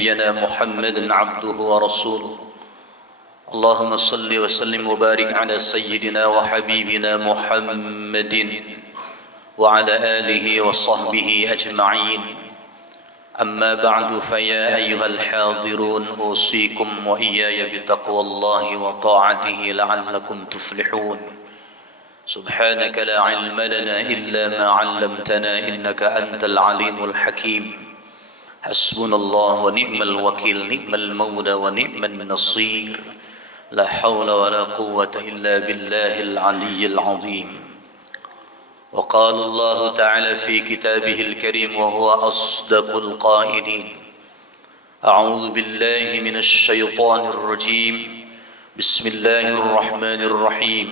نبينا محمد عبده ورسوله اللهم صل وسلم وبارك على سيدنا وحبيبنا محمد وعلى آله وصحبه أجمعين. أما بعد فيا أيها الحاضرون أوصيكم وإياي بتقوى الله وطاعته لعلكم تفلحون. سبحانك لا علم لنا إلا ما علمتنا إنك أنت العليم الحكيم. حسبنا الله ونعم الوكيل، نعم المولى ونعم النصير. لا حول ولا قوة إلا بالله العلي العظيم. وقال الله تعالى في كتابه الكريم وهو أصدق القائلين: أعوذ بالله من الشيطان الرجيم. بسم الله الرحمن الرحيم.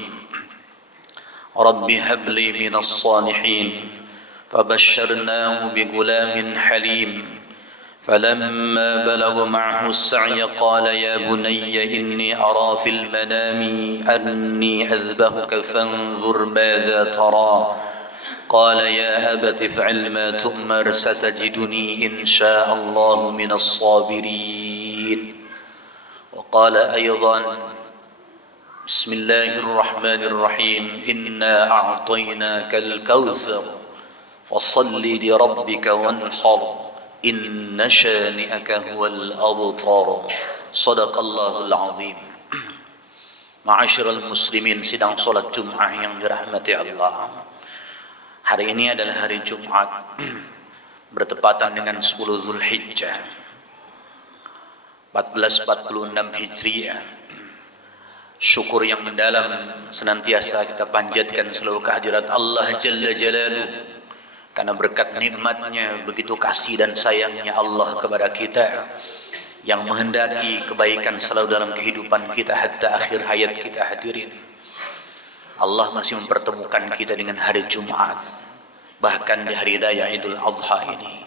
رب هب لي من الصالحين. فبشرناه بغلام حليم. فلما بلغ معه السعي قال يا بني إني أرى في المنام أني أذبحك فانظر ماذا ترى. قال يا أبت افعل ما تؤمر ستجدني إن شاء الله من الصابرين. وقال أيضا: بسم الله الرحمن الرحيم. إنا أعطيناك الكوثر فصل لربك وانحر إن شانئك هو الأبتر. صدق الله العظيم. Ma'asyiral muslimin, sidang salat Jumat yang dirahmati Allah. Hari ini adalah hari Jumat bertepatan dengan 10 Zulhijjah 1446 Hijriah. Syukur yang mendalam senantiasa kita panjatkan selalu kehadirat Allah Jalla Jalaluhu, karena berkat nikmatnya, begitu kasih dan sayangnya Allah kepada kita, yang menghendaki kebaikan selalu dalam kehidupan kita hatta akhir hayat kita. Hadirin, Allah masih mempertemukan kita dengan hari Jumat, bahkan di hari raya Idul Adha ini.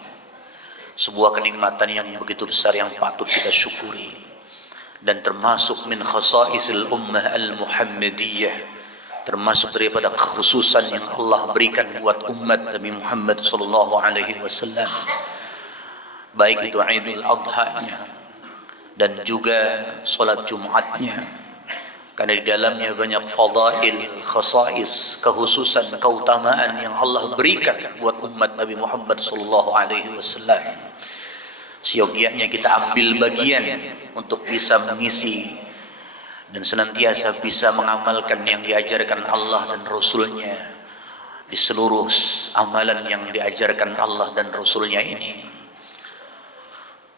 Sebuah kenikmatan yang begitu besar yang patut kita syukuri, dan termasuk min khasaisil ummah al-Muhammadiyah, termasuk daripada kekhususan yang Allah berikan buat umat Nabi Muhammad sallallahu alaihi wasallam, baik itu Idul Adha-nya dan juga salat Jumatnya, karena di dalamnya banyak fadail, khasais, kekhususan, keutamaan yang Allah berikan buat umat Nabi Muhammad sallallahu alaihi wasallam. Siogianya kita ambil bagian untuk bisa mengisi dan senantiasa bisa mengamalkan yang diajarkan Allah dan Rasulnya di seluruh amalan yang diajarkan Allah dan Rasulnya ini.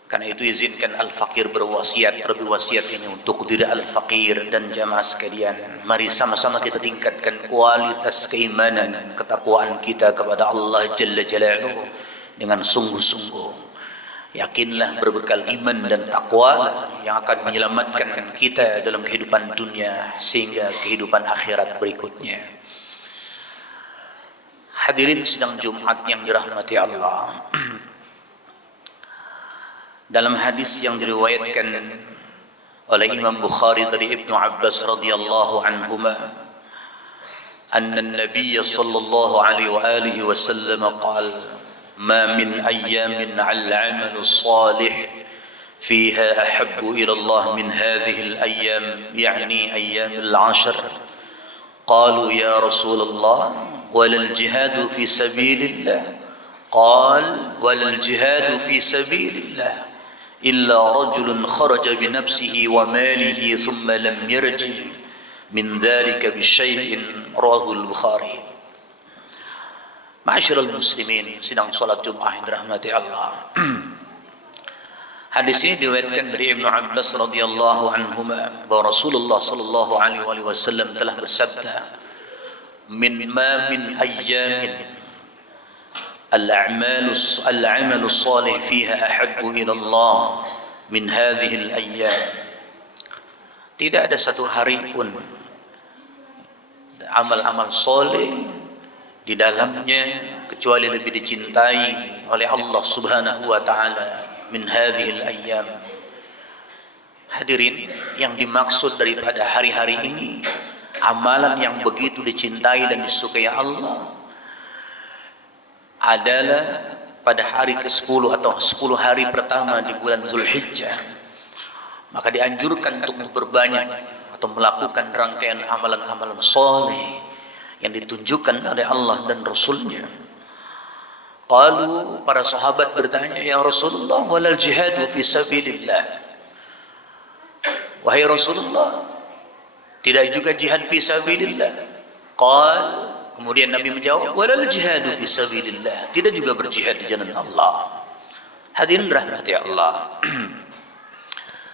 Karena itu izinkan Al-Fakir berwasiat, terlebih wasiat ini untuk diri Al-Fakir dan jamaah sekalian. Mari sama-sama kita tingkatkan kualitas keimanan, ketakwaan kita kepada Allah Jalla Jalaluhu dengan sungguh-sungguh. Yakinlah berbekal iman dan takwa yang akan menyelamatkan kita dalam kehidupan dunia sehingga kehidupan akhirat berikutnya. Hadirin sidang Jumat yang dirahmati Allah. Dalam hadis yang diriwayatkan oleh Imam Bukhari dari Ibnu Abbas radhiyallahu anhuma, anna an-nabiy sallallahu alaihi wa alihi wasallam qala: ما من أيام العمل الصالح فيها أحب إلى الله من هذه الأيام، يعني أيام العشر. قالوا يا رسول الله ولا الجهاد في سبيل الله؟ قال ولا الجهاد في سبيل الله إلا رجل خرج بنفسه وماله ثم لم يرجع من ذلك بشيء. رواه البخاري. Ma'asyiral muslimin, sidang salat Jumat yang dirahmati Allah. Hadis ini diriwayatkan dari Ibnu Abbas radhiyallahu anhu bahwa Rasulullah sallallahu alaihi wasallam telah bersabda, min ayyamin al-'amalu salih fiha ahabbu ila Allah min hadhihi al-ayyam. Tidak ada satu hari pun amal-amal saleh di dalamnya kecuali lebih dicintai oleh Allah Subhanahu wa taala min hadhil ayyam. Hadirin, yang dimaksud daripada hari-hari ini, amalan yang begitu dicintai dan disukai Allah adalah pada hari ke-10 atau 10 hari pertama di bulan Zulhijjah, maka dianjurkan untuk berbanyak atau melakukan rangkaian amalan-amalan soleh yang ditunjukkan oleh Allah dan Rasulnya. Qalu, para sahabat bertanya, ya Rasulullah, walal jihadu fi sabilillah. Wahai Rasulullah, tidak juga jihad fi sabilillah? Qal, kemudian Nabi menjawab, walal jihadu fi sabilillah, tidak juga berjihad di jalan Allah. Hadirin rahmati Allah.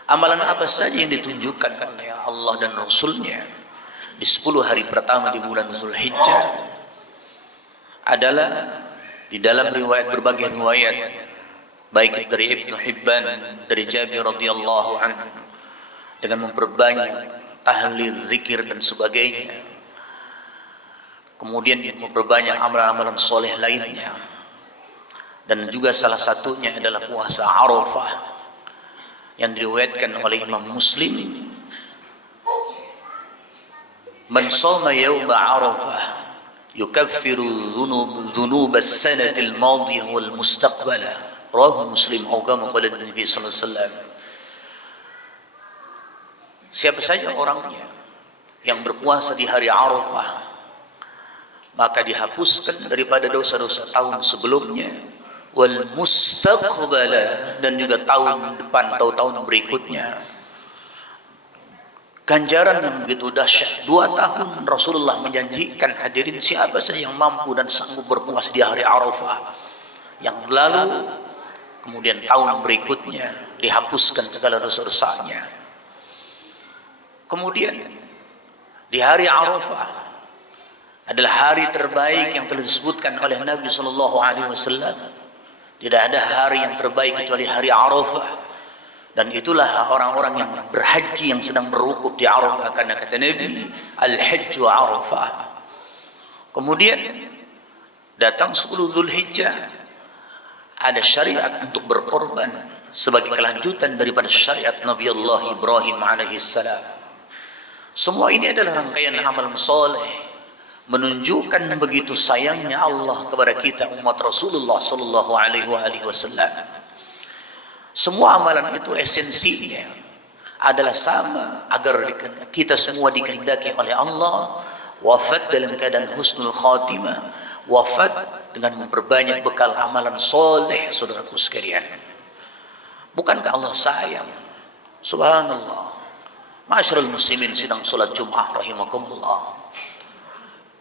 Amalan apa saja yang ditunjukkan oleh Allah dan Rasulnya di 10 hari pertama di bulan Zulhijjah adalah di dalam riwayat, berbagai riwayat, baik dari Ibnu Hibban, dari Jabir radhiyallahu anhu, dengan memperbanyak tahlil, zikir dan sebagainya. Kemudian memperbanyak amalan-amalan soleh lainnya. Dan juga salah satunya adalah puasa Arafah yang diriwayatkan oleh Imam Muslim. Man shoma yawma Arafah yukaffiru dhunub as-sanati al-madiyah wal mustaqbalah. Rawahu Muslim, atau kama qala Nabi sallallahu alaihi wasallam. Siapa saja orangnya yang berpuasa di hari Arafah, maka dihapuskan daripada dosa-dosa tahun sebelumnya, wal mustaqbala, dan juga tahun depan atau tahun berikutnya. Ganjaran yang begitu dahsyat. 2 tahun Rasulullah menjanjikan, hadirin, siapa saja yang mampu dan sanggup berpuasa di hari Arafah yang lalu, kemudian tahun berikutnya dihapuskan segala dosa-dosanya. Kemudian di hari Arafah adalah hari terbaik yang telah disebutkan oleh Nabi sallallahu alaihi wasallam. Tidak ada hari yang terbaik kecuali hari Arafah. Dan itulah orang-orang yang berhaji yang sedang berwukuf di Arafah, karena kata Nabi, al-hajju Arafah. Kemudian datang 10 Zulhijjah, ada syariat untuk berkorban sebagai kelanjutan daripada syariat Nabi Allah Ibrahim alaihissalam. Semua ini adalah rangkaian amal soleh, menunjukkan begitu sayangnya Allah kepada kita umat Rasulullah sallallahu alaihi wasallam. Semua amalan itu esensinya adalah sama, agar kita semua dikehendaki oleh Allah wafat dalam keadaan husnul khatimah, wafat dengan memperbanyak bekal amalan soleh. Saudaraku sekalian, bukankah Allah sayang? Subhanallah. Masyarul muslimin sidang salat Jumat rahimakumullah.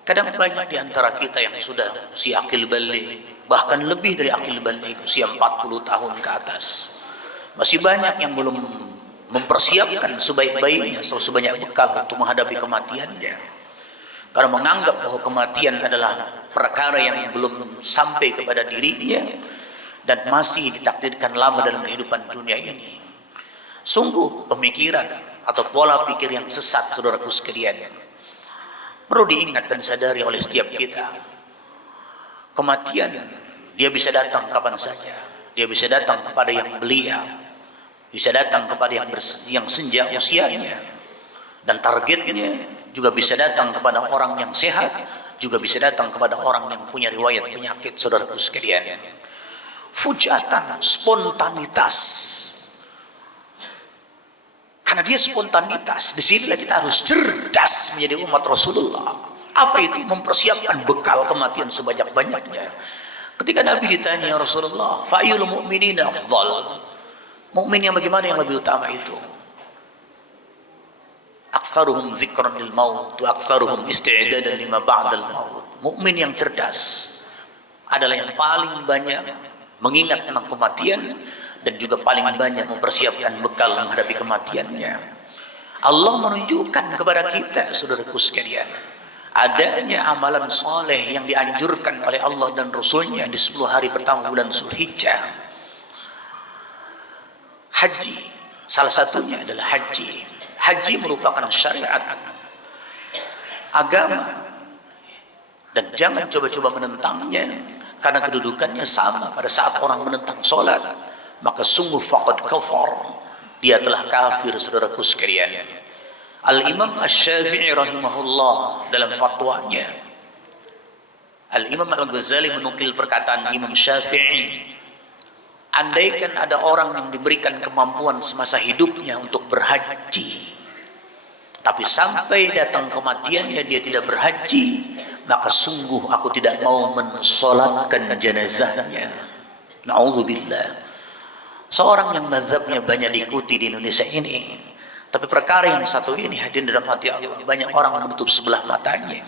Kadang banyak di antara kita yang sudah usia akil baligh, bahkan lebih dari akil baligh, usia 40 tahun ke atas. Masih banyak yang belum mempersiapkan sebaik-baiknya atau sebanyak bekal untuk menghadapi kematiannya. Karena menganggap bahwa kematian adalah perkara yang belum sampai kepada dirinya dan masih ditakdirkan lama dalam kehidupan dunia ini. Sungguh pemikiran atau pola pikir yang sesat, saudaraku sekalian. Perlu diingat dan sadari oleh setiap kita. Kematian, dia bisa datang kapan saja. Dia bisa datang kepada yang belia, bisa datang kepada yang senja usianya, dan targetnya juga bisa datang kepada orang yang sehat, juga bisa datang kepada orang yang punya riwayat penyakit, saudaraku sekalian. Fujatan, spontanitas. Karena dia spontanitas, disinilah kita harus cerdas menjadi umat Rasulullah. Apa itu? Mempersiapkan bekal kematian sebanyak-banyaknya. Ketika Nabi ditanya, ya Rasulullah, fa'ayul mu'minina afdal, mukmin yang bagaimana yang lebih utama itu? Aktsaruhum dzikran lil maut wa aktsaruhum isti'dadan lima ba'dal maut. Mukmin yang cerdas adalah yang paling banyak mengingat tentang kematian dan juga paling banyak mempersiapkan bekal menghadapi kematiannya. Allah menunjukkan kepada kita, saudaraku sekalian, adanya amalan soleh yang dianjurkan oleh Allah dan Rasulnya di 10 hari pertama bulan Zulhijjah. Haji, salah satunya adalah haji. Haji merupakan syariat agama, dan jangan coba-coba menentangnya, karena kedudukannya sama. Pada saat orang menentang sholat, maka sungguh faqad kafar, dia telah kafir, saudaraku sekalian. Al-Imam Asy-Syafi'i rahimahullah dalam fatwanya Al-Imam Al-Ghazali menukil perkataan Imam Syafi'i, andaikan ada orang yang diberikan kemampuan semasa hidupnya untuk berhaji, tapi sampai datang kematiannya dia tidak berhaji, maka sungguh aku tidak mau mensolatkan jenazahnya. Na'udzubillah. Seorang yang mazhabnya banyak diikuti di Indonesia ini, tapi perkara yang satu ini hadirin dalam hati Allah, banyak orang menutup sebelah matanya.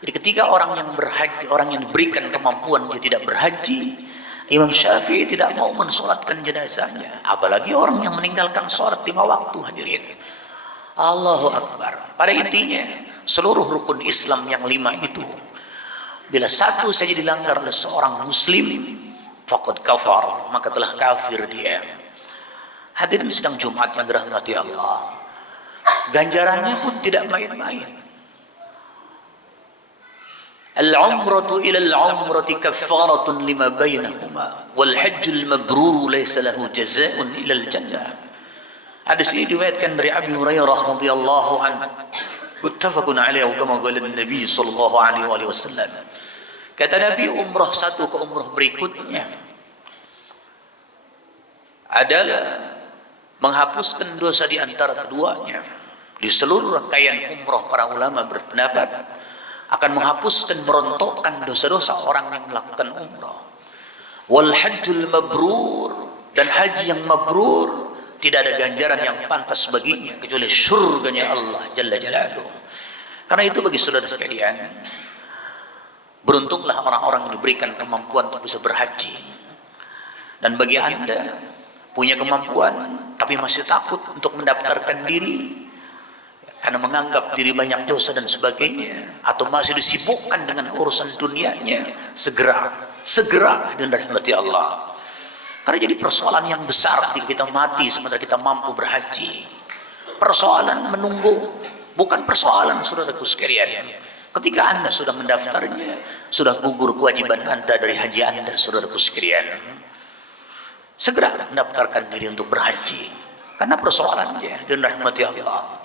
Jadi ketika orang yang berhaji, orang yang diberikan kemampuan dia tidak berhaji, Imam Syafi'i tidak mau mensolatkan jenazahnya. Apalagi orang yang meninggalkan sholat 5 waktu hadirin. Allahu Akbar. Pada intinya seluruh rukun Islam yang 5 itu, bila satu saja dilanggar oleh seorang muslim, faqad kafar, maka telah kafir dia. Hadirin sedang Jumat yang dirahmati Allah, ganjarannya pun tidak main-main. Al-umratu ila al-umrati kaffaratun lima bainahuma wal hajjul mabrur laysa lahu jazaa'un ila al-jannah. Hadis ini diriwayatkan dari Abi Hurairah radhiyallahu anhu, muttafaqun alaihi wa kama qala Nabi sallallahu alaihi wasallam. Kata Nabi, umrah satu ke umrah berikutnya adalah menghapuskan dosa di antara keduanya. Di seluruh rangkaian umrah para ulama berpendapat akan menghapuskan, merontokkan dosa-dosa orang yang melakukan umrah. Wal hajjul mabrur, dan haji yang mabrur tidak ada ganjaran yang pantas baginya kecuali surganya Allah Jalla Jalaluhu. Karena itu bagi saudara sekalian, beruntunglah orang-orang yang diberikan kemampuan untuk bisa berhaji. Dan bagi Anda punya kemampuan tapi masih takut untuk mendaftarkan diri karena menganggap diri banyak dosa dan sebagainya, atau masih disibukkan dengan urusan dunianya, segera dan rahmati Allah. Karena jadi persoalan yang besar ketika kita mati sementara kita mampu berhaji. Persoalan menunggu, bukan persoalan saudaraku sekalian. Ketika Anda sudah mendaftarnya, sudah gugur kewajiban Anda dari haji Anda, saudaraku sekalian. Segera mendaftarkan diri untuk berhaji. Karena persoalannya dan rahmati Allah,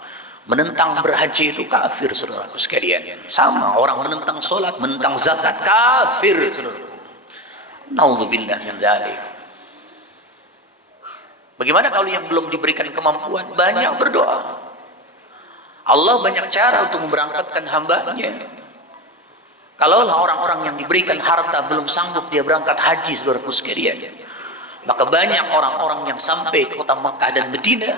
menentang berhaji itu kafir, saudaraku sekalian. Sama orang menentang sholat, menentang zakat, kafir, saudaraku. Naudzubillah min dzalik. Bagaimana kalau yang belum diberikan kemampuan? Banyak berdoa. Allah banyak cara untuk memberangkatkan hambanya. Kalaulah orang-orang yang diberikan harta belum sanggup dia berangkat haji, saudaraku sekalian, maka banyak orang-orang yang sampai ke kota Mekah dan Madinah,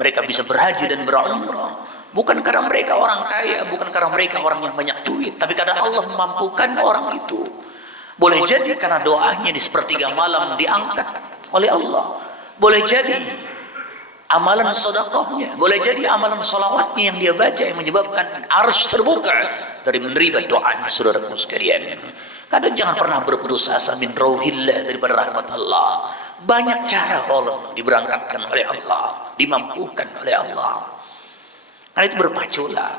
mereka bisa berhaji dan berumrah, bukan karena mereka orang kaya, bukan karena mereka orang yang banyak duit, tapi karena Allah memampukan orang itu. Boleh jadi karena doanya di sepertiga malam diangkat oleh Allah, boleh jadi amalan sedekahnya, boleh jadi amalan sholawatnya yang dia baca yang menyebabkan arsy terbuka dari menerima doanya, saudaraku sekalian. Kadang jangan pernah berputus asa min rauhillah, daripada rahmat Allah. Banyak cara Allah diberangkatkan oleh Allah, dimampukan oleh Allah. Karena itu berpaculah,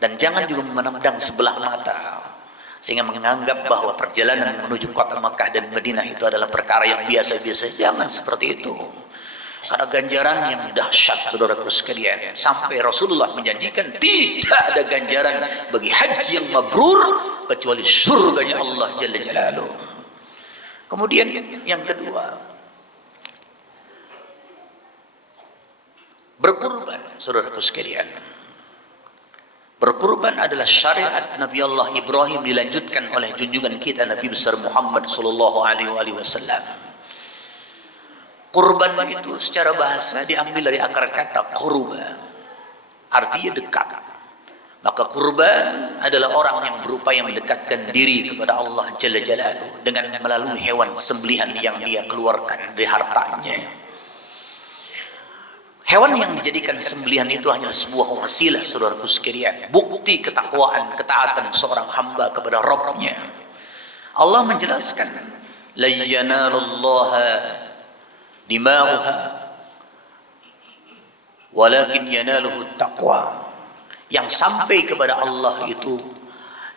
dan jangan juga memandang sebelah mata sehingga menganggap bahwa perjalanan menuju kota Mekah dan Madinah itu adalah perkara yang biasa-biasa. Jangan seperti itu. Karena ganjaran yang dahsyat, saudaraku sekalian, sampai Rasulullah menjanjikan tidak ada ganjaran bagi haji yang mabrur kecuali surganya Allah Jalla Jalaluhu. Kemudian yang kedua, berkurban, saudaraku sekalian. Berkurban adalah syariat Nabi Allah Ibrahim, dilanjutkan oleh junjungan kita Nabi besar Muhammad sallallahu alaihi wasallam. Kurban itu secara bahasa diambil dari akar kata qurba, artinya dekat. Maka kurban adalah orang yang berupaya mendekatkan diri kepada Allah Jalla Jalaluhu dengan melalui hewan sembelihan yang dia keluarkan dari hartanya. Hewan yang dijadikan sembelihan itu hanya sebuah wasilah, saudaraku sekalian, bukti ketakwaan, ketaatan seorang hamba kepada Rabbnya. Allah menjelaskan, la yanalallaha dima'uha walakin yanaluhu taqwa. Yang sampai kepada Allah itu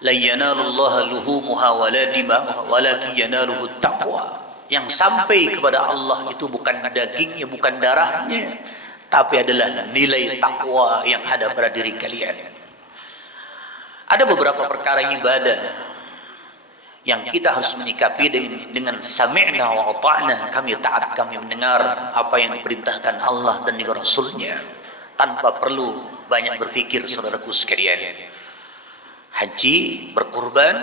la yanalullaha luhumuha wala dima'uha walakin yanaluhu taqwa. Yang sampai kepada Allah itu bukan dagingnya, bukan darahnya, tapi adalah nilai takwa yang ada pada diri kalian. Ada beberapa perkara ibadah yang kita harus menyikapi dengan sami'na wa ata'na, kami taat, kami mendengar apa yang diperintahkan Allah dan juga Rasulnya, tanpa perlu banyak berpikir. Saudaraku sekalian, haji, berkurban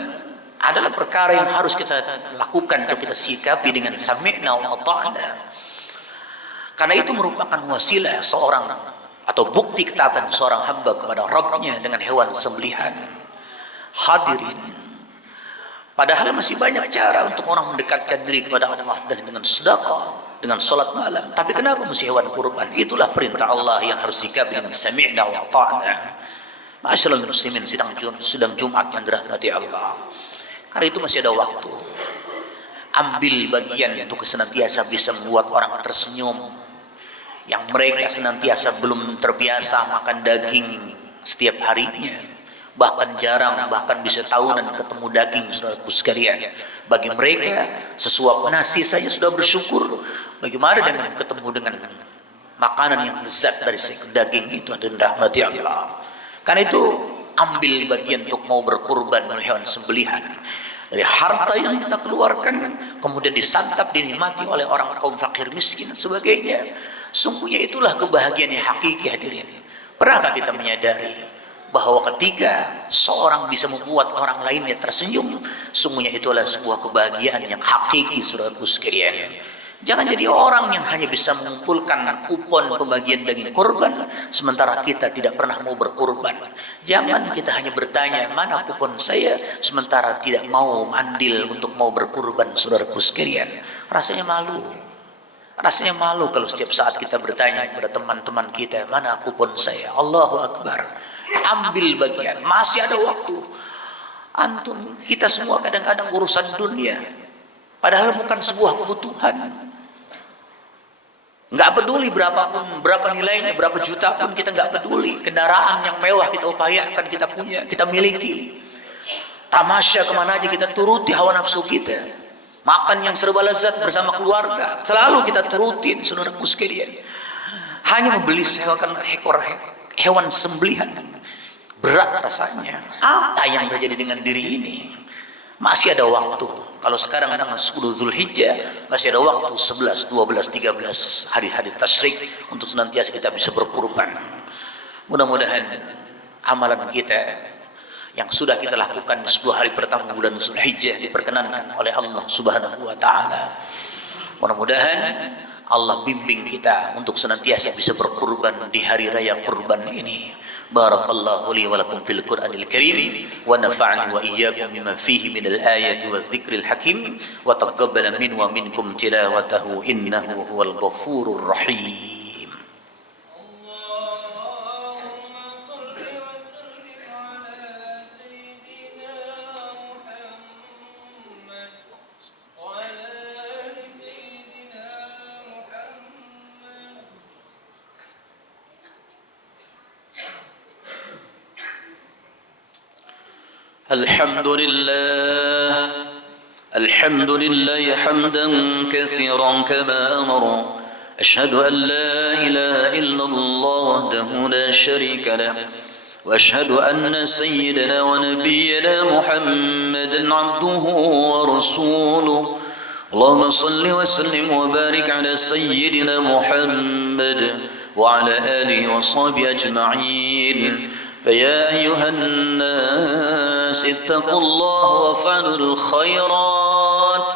adalah perkara yang harus kita lakukan atau kita sikapi dengan sami'na wa ata'na, karena itu merupakan wasilah seorang atau bukti ketaatan seorang hamba kepada Rabbnya dengan hewan sembelihan. Hadirin, padahal masih banyak cara untuk orang mendekatkan diri kepada Allah dengan sedekah, dengan salat malam. Tapi kenapa mesti hewan kurban? Itulah perintah Allah yang harus disikapi dengan sami'na wa ta'na. Ma'asyiral muslimin, sedang Jumat yang dirahmati Allah. Karena itu masih ada waktu. Ambil bagian untuk senantiasa bisa membuat orang tersenyum. Yang mereka senantiasa belum terbiasa makan daging setiap harinya, bahkan jarang, bahkan bisa tahunan ketemu daging. Saudaraku sekalian, bagi mereka sesuap nasi saja sudah bersyukur. Bagaimana dengan ketemu dengan makanan yang lezat dari daging itu? Dan rahmati Allah. Karena itu ambil bagian untuk mau berkurban hewan sembelihan dari harta yang kita keluarkan, kemudian disantap, dinikmati oleh orang kaum fakir miskin dan sebagainya. Sungguhnya itulah kebahagiaan yang hakiki. Hadirin, pernahkah kita menyadari bahwa ketika seorang bisa membuat orang lainnya tersenyum, sungguhnya itulah sebuah kebahagiaan yang hakiki. Saudaraku sekalian, jangan jadi orang yang hanya bisa mengumpulkan kupon pembagian daging kurban, sementara kita tidak pernah mau berkurban. Jangan kita hanya bertanya, mana kupon saya, sementara tidak mau andil untuk mau berkurban. Saudaraku sekalian, rasanya malu. Rasanya malu kalau setiap saat kita bertanya kepada teman-teman kita, mana kupon saya. Allahu Akbar. Ambil bagian, masih ada waktu. Antum, kita semua kadang-kadang urusan dunia, padahal bukan sebuah kebutuhan. Nggak peduli berapapun, berapa nilainya, berapa juta pun kita nggak peduli. Kendaraan yang mewah kita upayakan, kita punya, kita miliki. Tamasya kemana aja kita turuti hawa nafsu kita. Makan yang serba lezat bersama keluarga, selalu kita turutin. Saudaraku sekalian, hanya membeli sewakan ekor hewan sembelihan, berat rasanya. Apa yang terjadi dengan diri ini? Masih ada waktu. Kalau sekarang tanggal 10 Zulhijjah, masih ada waktu 11, 12, 13 hari-hari tasyrik untuk senantiasa kita bisa berkurban. Mudah-mudahan amalan kita yang sudah kita lakukan di 10 hari pertama bulan Zulhijjah diperkenankan oleh Allah Subhanahu wa taala. Mudah-mudahan Allah bimbing kita untuk senantiasa bisa berkurban di hari raya kurban ini. Barakallahu li wa lakum fil Qur'anil Karim wa nafa'ani wa iyyakum bima fihi minal ayati wa dzikril hakim wa taqabbala min wa minkum tilawatahu innahu huwal ghafurur rahim. الحمد لله حمدا كثيرا كما أمر. أشهد أن لا إله إلا الله وحده لا شريك له وأشهد أن سيدنا ونبينا محمدا عبده ورسوله. اللهم صل وسلم وبارك على سيدنا محمد وعلى آله وصحبه أجمعين. فيا أيها الناس اتقوا الله وافعلوا الخيرات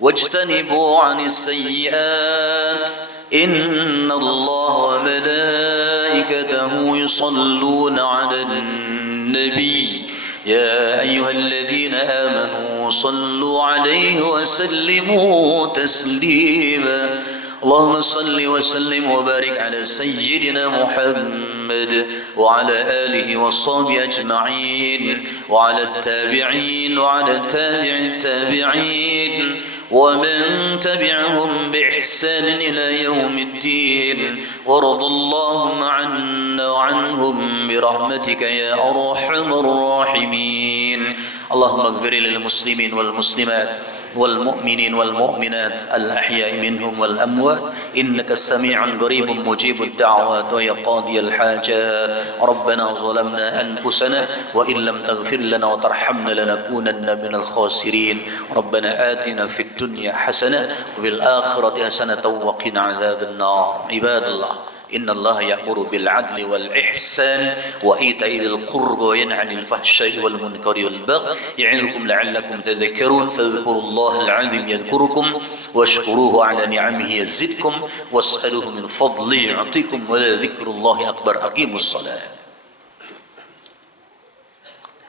واجتنبوا عن السيئات إن الله وملائكته يصلون على النبي يا أيها الذين آمنوا صلوا عليه وسلموا تسليما. اللهم صل وسلم وبارك على سيدنا محمد وعلى آله وصحبه أجمعين وعلى التابعين وعلى تابع التابعين ومن تبعهم بإحسان إلى يوم الدين. وارض اللهم عنا وعنهم برحمتك يا أرحم الراحمين. اللهم اغفر للمسلمين والمسلمات والمؤمنين والمؤمنات الأحياء منهم والأموات إنك السميع قريب مجيب الدعوات ويا قاضي الحاجات ربنا ظلمنا أنفسنا وإن لم تغفر لنا وترحمنا لنكونن من الخاسرين ربنا آتنا في الدنيا حسنة وفي الآخرة حسنة وقنا عذاب النار عباد الله إن الله يأمر بالعدل والإحسان وإيتاء ذي القربى وينهى عن الفحشاء والمنكر والبغي يعظكم لعلكم تذكرون فاذكروا الله العظيم يذكركم واشكروه على نعمه يزدكم واسألوه من فضله يعطيكم ولذكر الله أكبر أقيموا الصلاة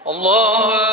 الله